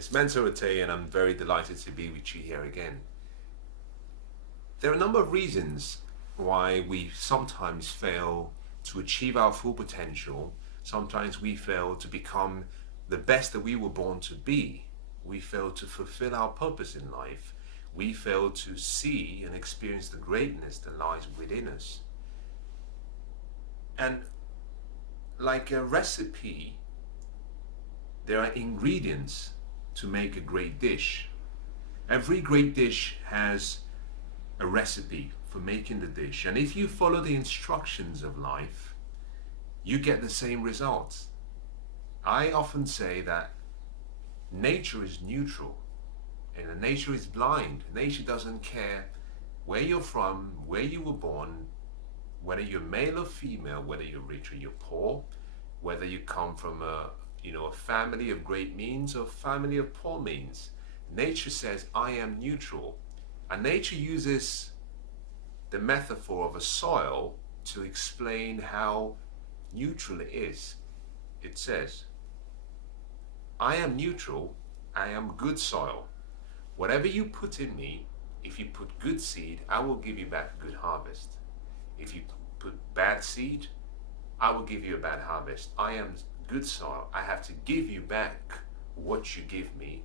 It's Mensah Oteh, and I'm very delighted to be with you here again. There are a number of reasons why we sometimes fail to achieve our full potential. Sometimes we fail to become the best that we were born to be. We fail to fulfill our purpose in life. We fail to see and experience the greatness that lies within us. And like a recipe, there are ingredients to make a great dish. Every great dish has a recipe for making the dish, and if you follow the instructions of life, you get the same results. I often say that nature is neutral and nature is blind. Nature doesn't care where you're from, where you were born, whether you're male or female, whether you're rich or you're poor, whether you come from a family of great means or a family of poor means. Nature says, I am neutral. And nature uses the metaphor of a soil to explain how neutral it is. It says, I am neutral, I am good soil. Whatever you put in me, if you put good seed, I will give you back good harvest. If you put bad seed, I will give you a bad harvest. I am good soil. I have to give you back what you give me,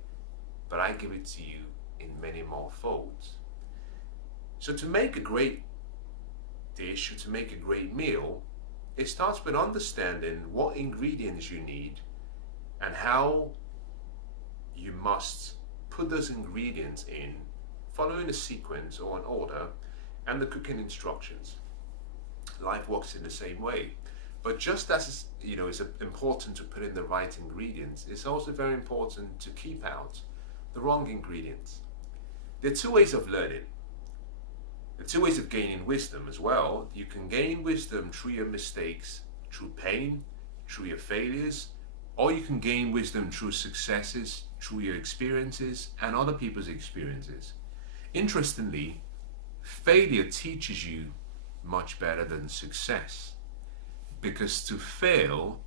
but I give it to you in many more folds. So to make a great dish or to make a great meal, it starts with understanding what ingredients you need and how you must put those ingredients in, following a sequence or an order and the cooking instructions. Life works in the same way. But just as it's important to put in the right ingredients, it's also very important to keep out the wrong ingredients. There are two ways of learning. There are two ways of gaining wisdom as well. You can gain wisdom through your mistakes, through pain, through your failures, or you can gain wisdom through successes, through your experiences and other people's experiences. Interestingly, failure teaches you much better than success. Because to fail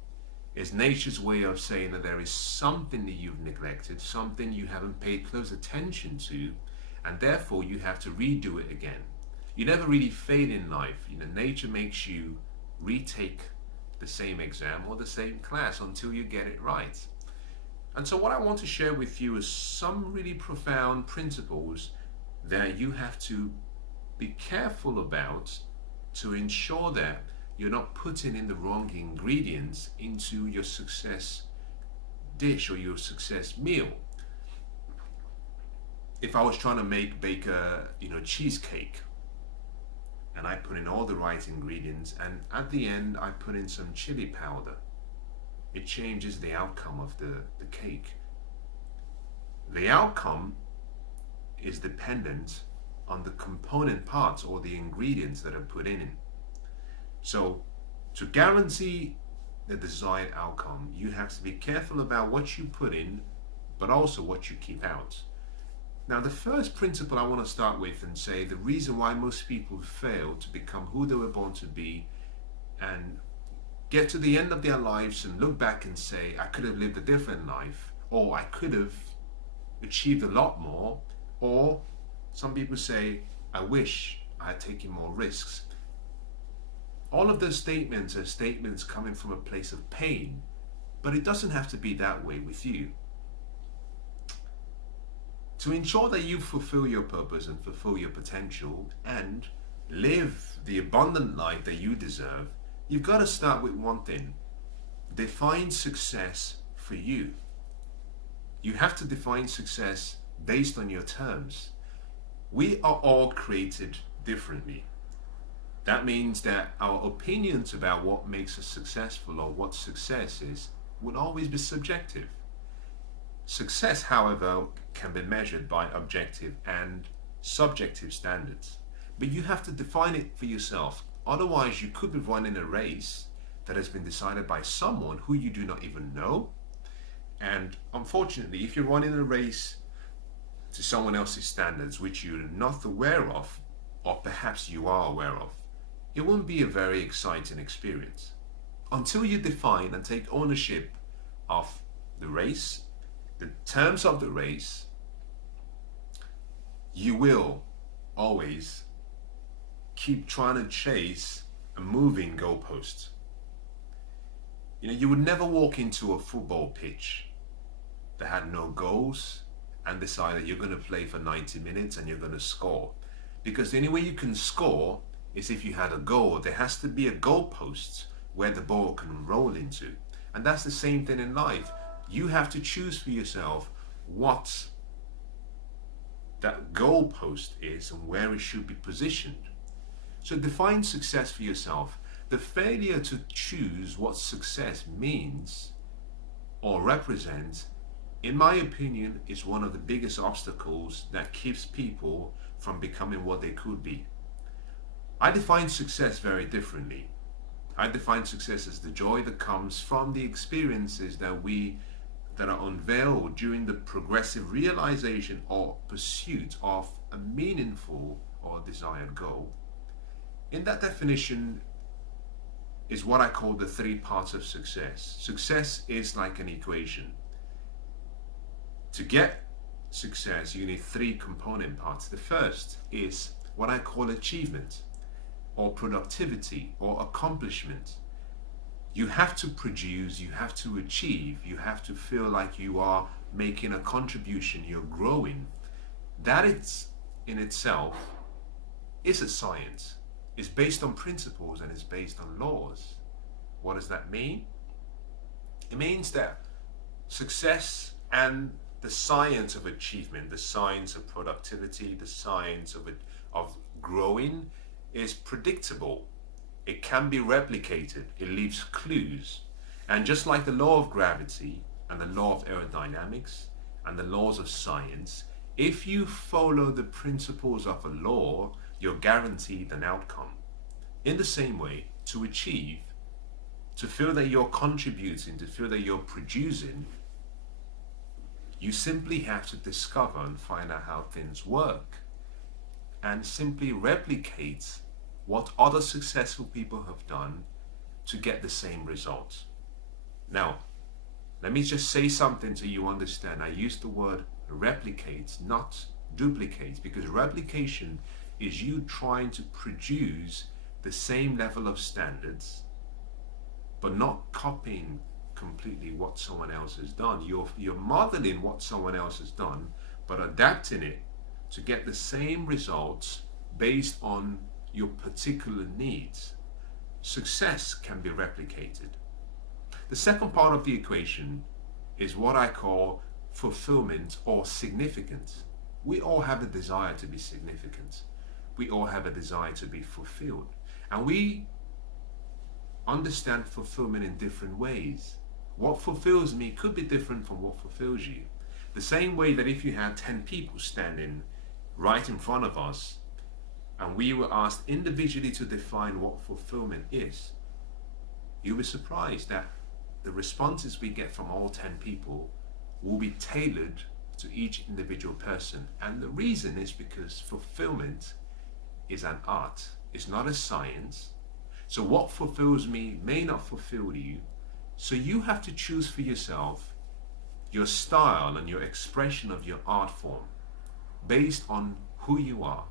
is nature's way of saying that there is something that you've neglected, something you haven't paid close attention to, and therefore you have to redo it again. You never really fail in life. Nature makes you retake the same exam or the same class until you get it right. And so what I want to share with you is some really profound principles that you have to be careful about to ensure that you're not putting in the wrong ingredients into your success dish or your success meal. If I was trying to bake a cheesecake, and I put in all the right ingredients, and at the end I put in some chili powder, it changes the outcome of the cake. The outcome is dependent on the component parts or the ingredients that are put in. So to guarantee the desired outcome, you have to be careful about what you put in, but also what you keep out. Now, the first principle I want to start with and say the reason why most people fail to become who they were born to be and get to the end of their lives and look back and say, I could have lived a different life, or I could have achieved a lot more, or some people say, I wish I had taken more risks. All of those statements are statements coming from a place of pain, but it doesn't have to be that way with you. To ensure that you fulfill your purpose and fulfill your potential and live the abundant life that you deserve, you've got to start with one thing. Define success for you. You have to define success based on your terms. We are all created differently. That means that our opinions about what makes us successful or what success is will always be subjective. Success, however, can be measured by objective and subjective standards. But you have to define it for yourself. Otherwise, you could be running a race that has been decided by someone who you do not even know. And unfortunately, if you're running a race to someone else's standards, which you're not aware of, or perhaps you are aware of, it won't be a very exciting experience. Until you define and take ownership of the race the terms of the race, you will always keep trying to chase a moving goalpost. You would never walk into a football pitch that had no goals and decide that you're going to play for 90 minutes and you're going to score. Because the only way you can score is if you had a goal. There has to be a goalpost where the ball can roll into. And that's the same thing in life. You have to choose for yourself what that goalpost is and where it should be positioned. So define success for yourself. The failure to choose what success means or represents, in my opinion, is one of the biggest obstacles that keeps people from becoming what they could be. I define success very differently. I define success as the joy that comes from the experiences that are unveiled during the progressive realization or pursuit of a meaningful or desired goal. In that definition is what I call the 3 parts of success. Success is like an equation. To get success, you need 3 component parts. The first is what I call achievement or productivity or accomplishment. You have to produce, you have to achieve, you have to feel like you are making a contribution, you're growing. That is in itself is a science. It's based on principles and it's based on laws. What does that mean? It means that success and the science of achievement, the science of productivity, the science of growing is predictable. It can be replicated. It leaves clues. And just like the law of gravity and the law of aerodynamics and the laws of science, if you follow the principles of a law, you're guaranteed an outcome. In the same way, to achieve, to feel that you're contributing, to feel that you're producing, you simply have to discover and find out how things work and simply replicate what other successful people have done to get the same results. Now, let me just say something so you understand. I use the word replicate, not duplicate, because replication is you trying to produce the same level of standards, but not copying completely what someone else has done. You're modeling what someone else has done, but adapting it to get the same results based on your particular needs. Success can be replicated. The second part of the equation is what I call fulfillment or significance. We all have a desire to be significant. We all have a desire to be fulfilled. And we understand fulfillment in different ways. What fulfills me could be different from what fulfills you. The same way that if you had 10 people standing right in front of us and we were asked individually to define what fulfillment is, you'll be surprised that the responses we get from all 10 people will be tailored to each individual person. And the reason is because fulfillment is an art. It's not a science. So what fulfills me may not fulfill you. So you have to choose for yourself your style and your expression of your art form based on who you are.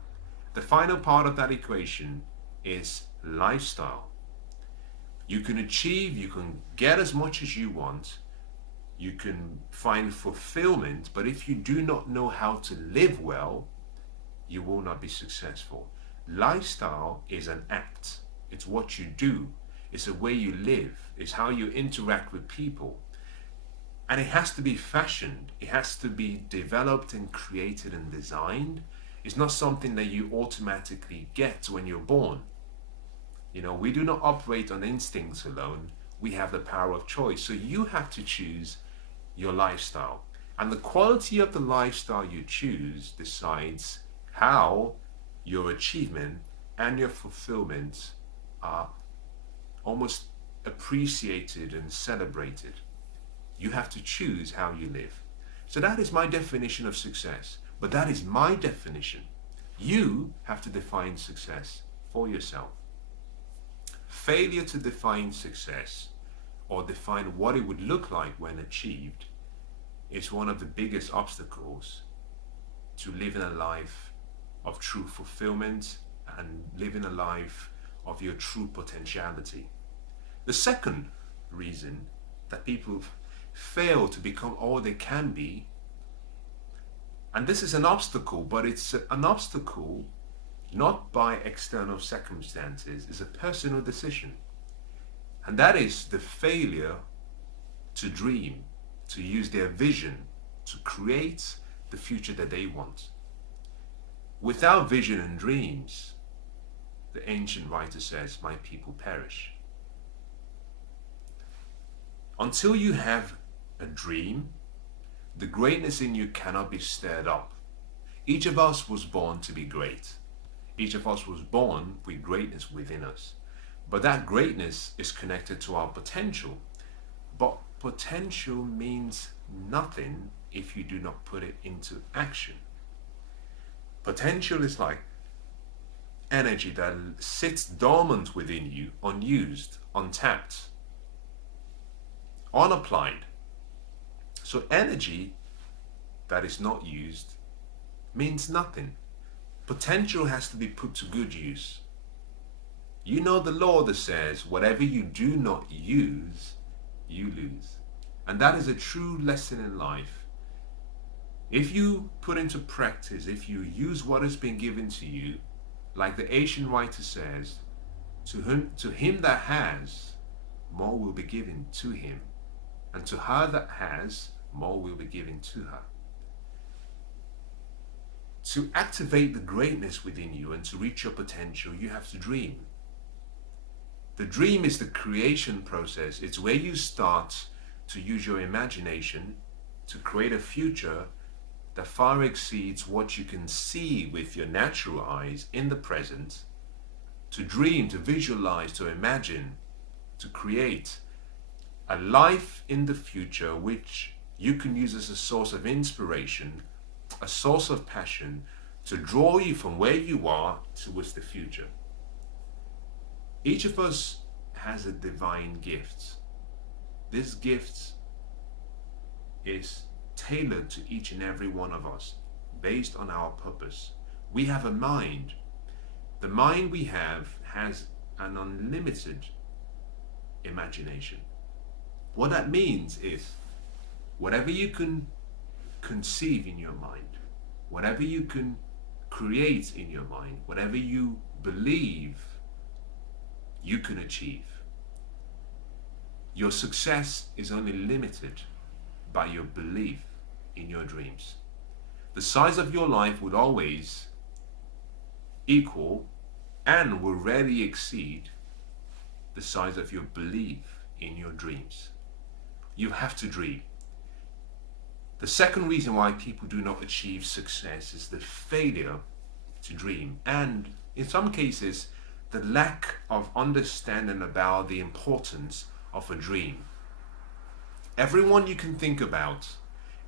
The final part of that equation is lifestyle. You can achieve, you can get as much as you want, you can find fulfillment, but if you do not know how to live well, you will not be successful. Lifestyle is an act. It's what you do. It's the way you live. It's how you interact with people. And it has to be fashioned. It has to be developed and created and designed. It's not something that you automatically get when you're born. We do not operate on instincts alone. We have the power of choice. So you have to choose your lifestyle. And the quality of the lifestyle you choose decides how your achievement and your fulfillment are almost appreciated and celebrated. You have to choose how you live. So that is my definition of success. But that is my definition. You have to define success for yourself. Failure to define success or define what it would look like when achieved is one of the biggest obstacles to living a life of true fulfillment and living a life of your true potentiality. The second reason that people fail to become all they can be, and this is an obstacle, but it's an obstacle not by external circumstances, it's a personal decision. And that is the failure to dream, to use their vision to create the future that they want. Without vision and dreams, the ancient writer says, my people perish. Until you have a dream, the greatness in you cannot be stirred up. Each of us was born to be great. Each of us was born with greatness within us. But that greatness is connected to our potential. But potential means nothing if you do not put it into action. Potential is like energy that sits dormant within you, unused, untapped, unapplied. So energy that is not used means nothing. Potential has to be put to good use. You know the law that says, whatever you do not use, you lose. And that is a true lesson in life. If you put into practice, if you use what has been given to you, like the ancient writer says, to him that has, more will be given to him. And to her that has, more will be given to her. To activate the greatness within you and to reach your potential, you have to dream. The dream is the creation process. It's where you start to use your imagination to create a future that far exceeds what you can see with your natural eyes in the present. To dream, to visualize, to imagine, to create a life in the future which you can use as a source of inspiration, a source of passion to draw you from where you are towards the future. Each of us has a divine gift. This gift is tailored to each and every one of us based on our purpose. We have a mind. The mind we have has an unlimited imagination. What that means is whatever you can conceive in your mind, whatever you can create in your mind, whatever you believe, you can achieve. Your success is only limited by your belief in your dreams. The size of your life would always equal and will rarely exceed the size of your belief in your dreams. You have to dream. The second reason why people do not achieve success is the failure to dream, and in some cases, the lack of understanding about the importance of a dream. Everyone you can think about,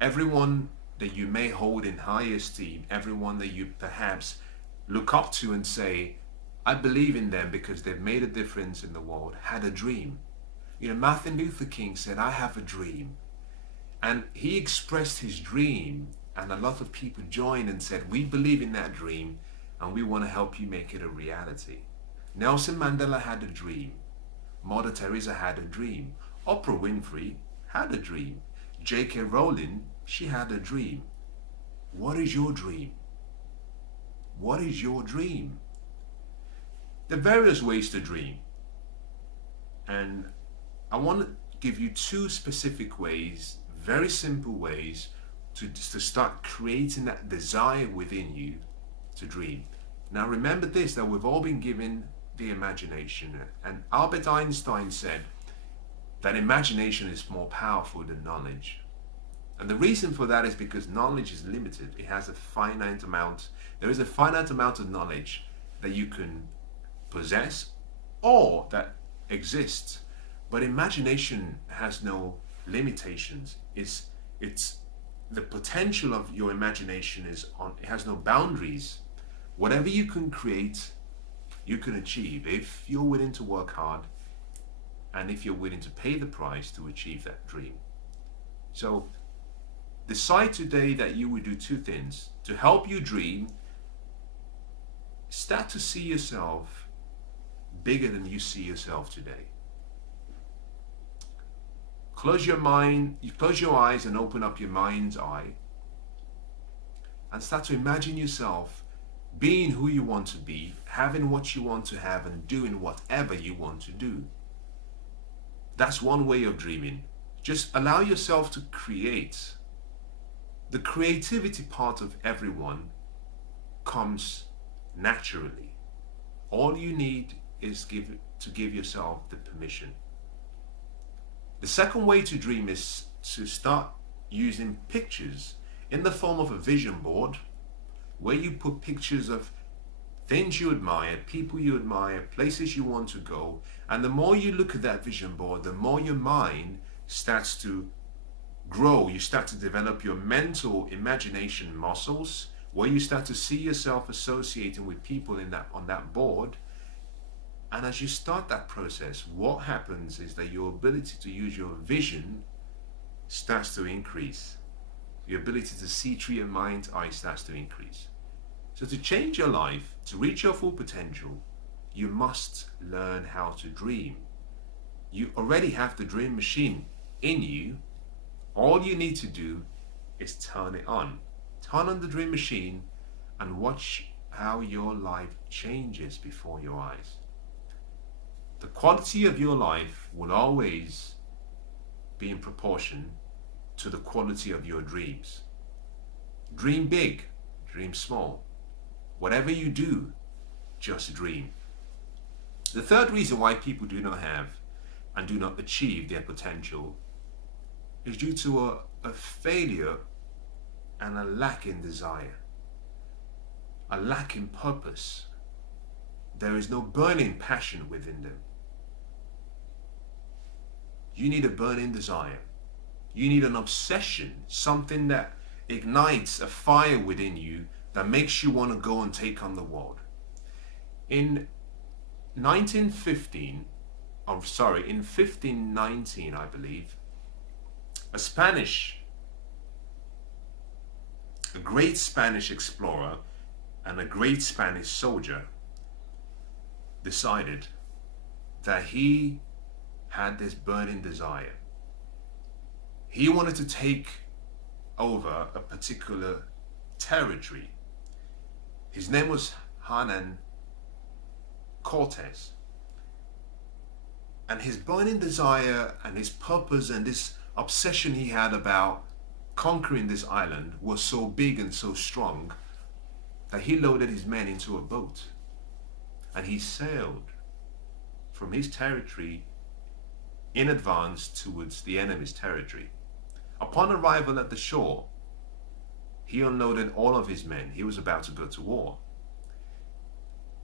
everyone that you may hold in high esteem, everyone that you perhaps look up to and say, I believe in them because they've made a difference in the world, had a dream. Martin Luther King said, I have a dream. And he expressed his dream, and a lot of people joined and said, we believe in that dream and we want to help you make it a reality. Nelson Mandela had a dream. Mother Teresa had a dream. Oprah Winfrey had a dream. J.K. Rowling, she had a dream. What is your dream? What is your dream? There are various ways to dream. And I want to give you two specific ways, very simple ways to start creating that desire within you to dream. Now remember this, that we've all been given the imagination, and Albert Einstein said that imagination is more powerful than knowledge. And the reason for that is because knowledge is limited. It has a finite amount. There is a finite amount of knowledge that you can possess or that exists. But imagination has no limitations. It's the potential of your imagination it has no boundaries. Whatever you can create, you can achieve if you're willing to work hard and if you're willing to pay the price to achieve that dream. So decide today that you will do two things to help you dream. Start to see yourself bigger than you see yourself today. Close your mind, you close your eyes and open up your mind's eye and start to imagine yourself being who you want to be, having what you want to have, and doing whatever you want to do. That's one way of dreaming. Just allow yourself to create. The creativity part of everyone comes naturally. All you need is to give yourself the permission. The second way to dream is to start using pictures in the form of a vision board, where you put pictures of things you admire, people you admire, places you want to go. And the more you look at that vision board, the more your mind starts to grow. You start to develop your mental imagination muscles, where you start to see yourself associating with people on that board. And as you start that process, what happens is that your ability to use your vision starts to increase. Your ability to see through your mind's eye starts to increase. So to change your life, to reach your full potential, you must learn how to dream. You already have the dream machine in you. All you need to do is turn it on. Turn on the dream machine and watch how your life changes before your eyes. The quality of your life will always be in proportion to the quality of your dreams. Dream big, dream small. Whatever you do, just dream. The third reason why people do not have and do not achieve their potential is due to a failure and a lack in desire, a lack in purpose. There is no burning passion within them. You need a burning desire. You need an obsession, something that ignites a fire within you that makes you want to go and take on the world. In 1519, I believe, a great Spanish explorer and a great Spanish soldier decided that he had this burning desire. He wanted to take over a particular territory. His name was Hernan Cortes. And his burning desire and his purpose and this obsession he had about conquering this island was so big and so strong that he loaded his men into a boat and he sailed from his territory in advance towards the enemy's territory. Upon arrival at the shore, he unloaded all of his men. He was about to go to war.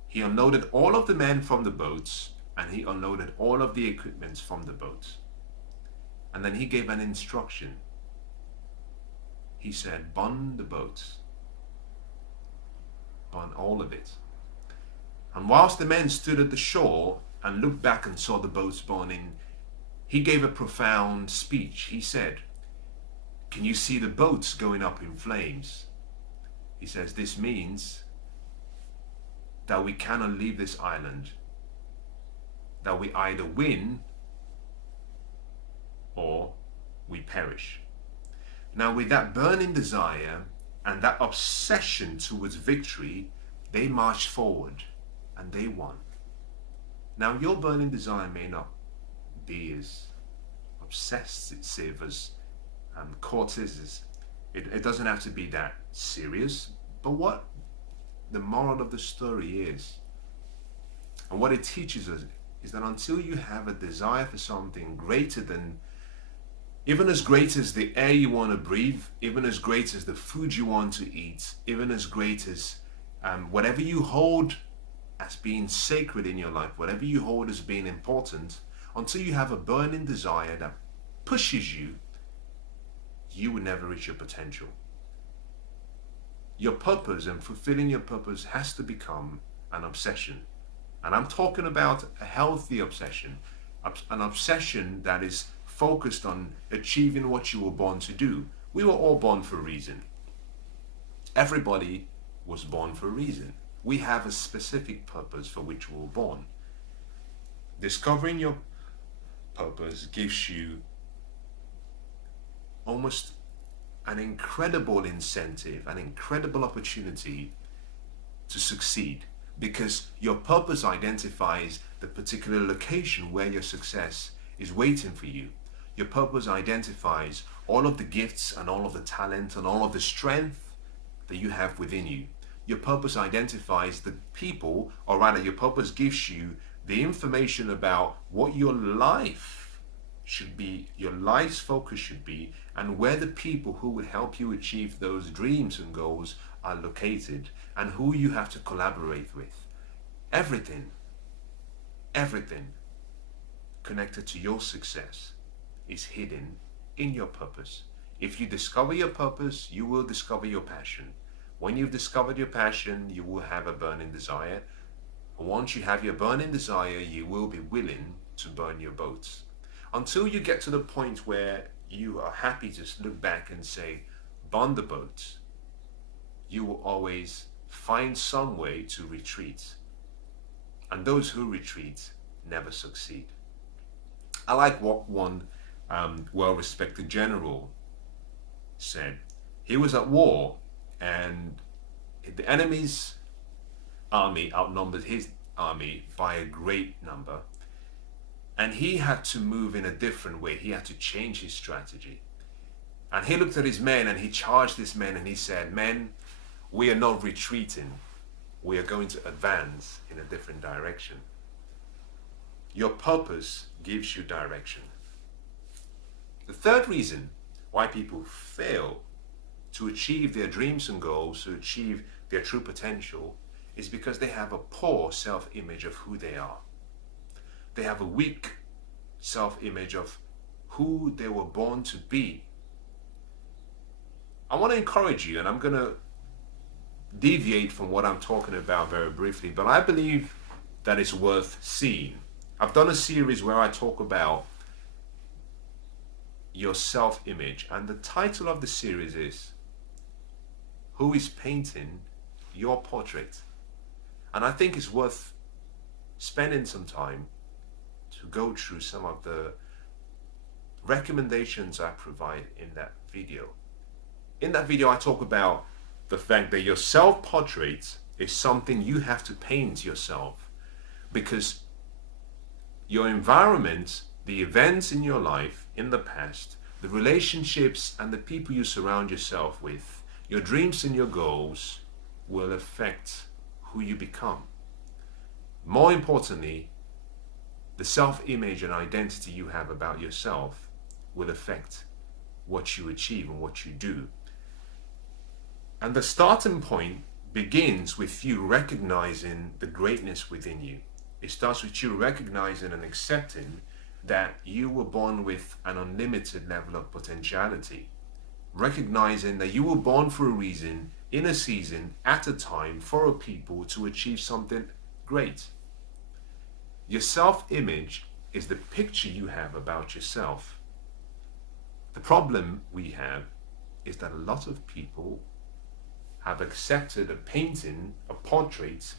He unloaded all of the men from the boats and he unloaded all of the equipment from the boats. And then he gave an instruction. He said, burn the boats. Burn all of it. And whilst the men stood at the shore and looked back and saw the boats burning, he gave a profound speech. He said, can you see the boats going up in flames? He says, this means that we cannot leave this island, that we either win or we perish. Now, with that burning desire and that obsession towards victory, they marched forward and they won. Now, your burning desire may not be as obsessive as Cortez's. It doesn't have to be that serious, but what the moral of the story is, and what it teaches us, is that until you have a desire for something greater than, even as great as the air you want to breathe, even as great as the food you want to eat, even as great as whatever you hold as being sacred in your life, whatever you hold as being important, until you have a burning desire that pushes you, you will never reach your potential. Your purpose and fulfilling your purpose has to become an obsession. And I'm talking about a healthy obsession, an obsession that is focused on achieving what you were born to do, We were all born for a reason. Everybody was born for a reason. We have a specific purpose for which we were born. Discovering your purpose gives you almost an incredible incentive, an incredible opportunity to succeed, because your purpose identifies the particular location where your success is waiting for you. Your purpose identifies all of the gifts and all of the talent and all of the strength that you have within you. Your purpose identifies the people, or rather your purpose gives you the information about what your life should be, your life's focus should be, and where the people who will help you achieve those dreams and goals are located, and who you have to collaborate with. Everything connected to your success is hidden in your purpose. If you discover your purpose, you will discover your passion. When you've discovered your passion, you will have a burning desire. Once you have your burning desire, you will be willing to burn your boats. Until you get to the point where you are happy to look back and say, burn the boats, you will always find some way to retreat. And those who retreat never succeed. I like what one well-respected general said. He was at war, and the enemy's army outnumbered his army by a great number, and he had to move in a different way. He had to change his strategy. And he looked at his men and he charged his men and he said, "Men, we are not retreating. We are going to advance in a different direction." Your purpose gives you direction. The third reason why people fail to achieve their dreams and goals, to achieve their true potential, is because they have a poor self-image of who they are. They have a weak self-image of who they were born to be. I want to encourage you, and I'm going to deviate from what I'm talking about very briefly, but I believe that it's worth seeing. I've done a series where I talk about your self-image, and the title of the series is "Who is Painting Your Portrait?" And I think it's worth spending some time to go through some of the recommendations I provide in that video. In that video, I talk about the fact that your self-portrait is something you have to paint yourself, because your environment, the events in your life in the past, the relationships and the people you surround yourself with, your dreams and your goals will affect who you become. More importantly, the self-image and identity you have about yourself will affect what you achieve and what you do. And the starting point begins with you recognizing the greatness within you. It starts with you recognizing and accepting that you were born with an unlimited level of potentiality. Recognizing that you were born for a reason, in a season, at a time, for a people, to achieve something great. Your self-image is the picture you have about yourself. The problem we have is that a lot of people have accepted a painting, a portrait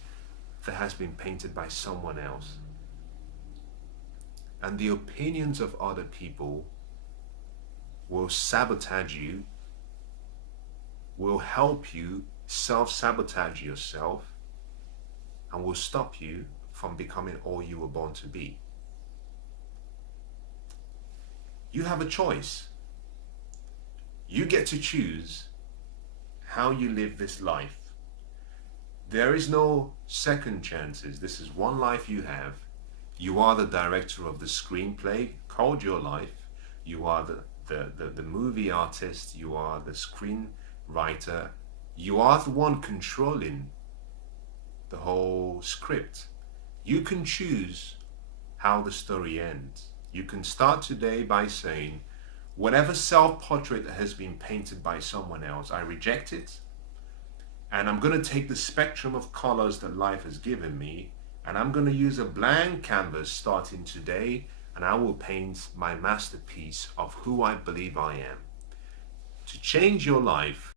that has been painted by someone else. And the opinions of other people will sabotage you, will help you self-sabotage yourself, and will stop you from becoming all you were born to be. You have a choice. You get to choose how you live this life. There is no second chances. This is one life you have. You are the director of the screenplay called your life. You are the movie artist. You are the screenwriter. You are the one controlling the whole script. You can choose how the story ends. You can start today by saying, whatever self-portrait that has been painted by someone else, I reject it. And I'm going to take the spectrum of colors that life has given me, and I'm going to use a blank canvas starting today, and I will paint my masterpiece of who I believe I am. to change your life